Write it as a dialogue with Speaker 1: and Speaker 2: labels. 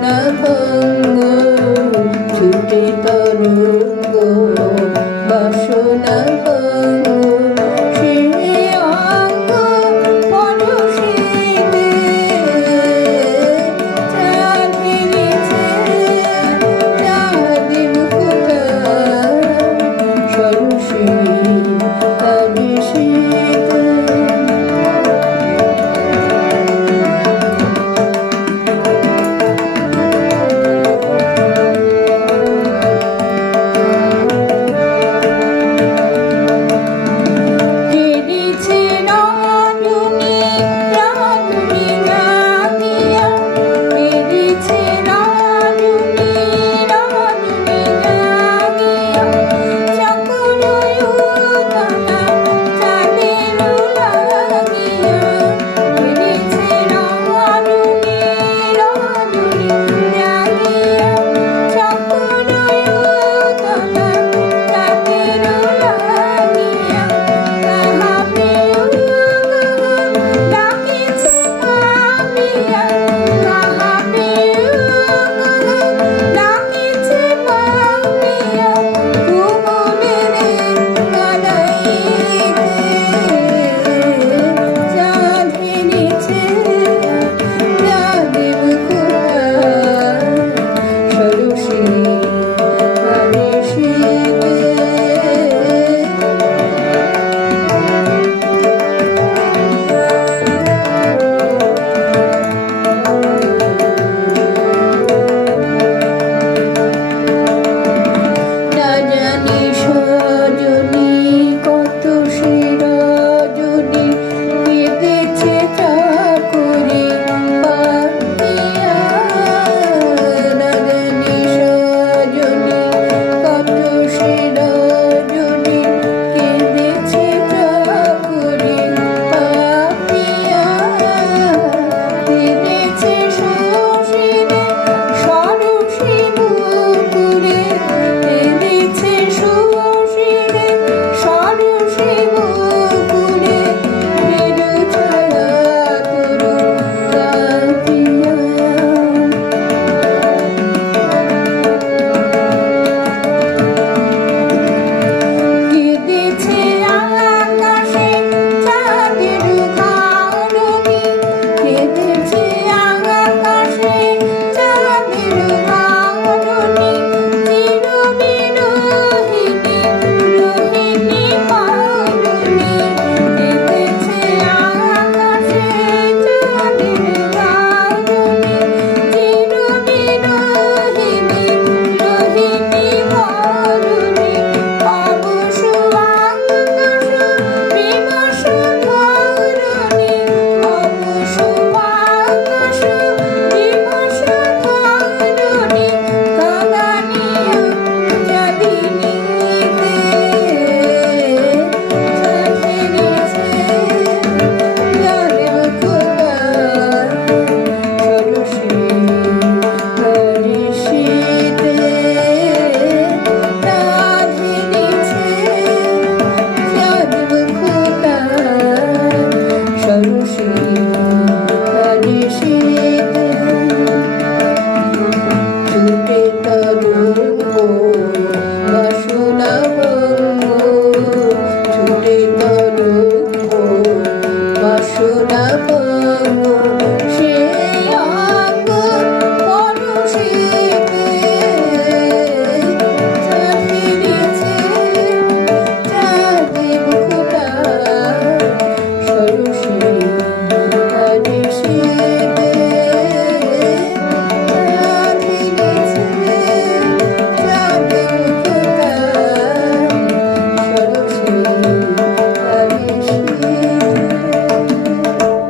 Speaker 1: 能朋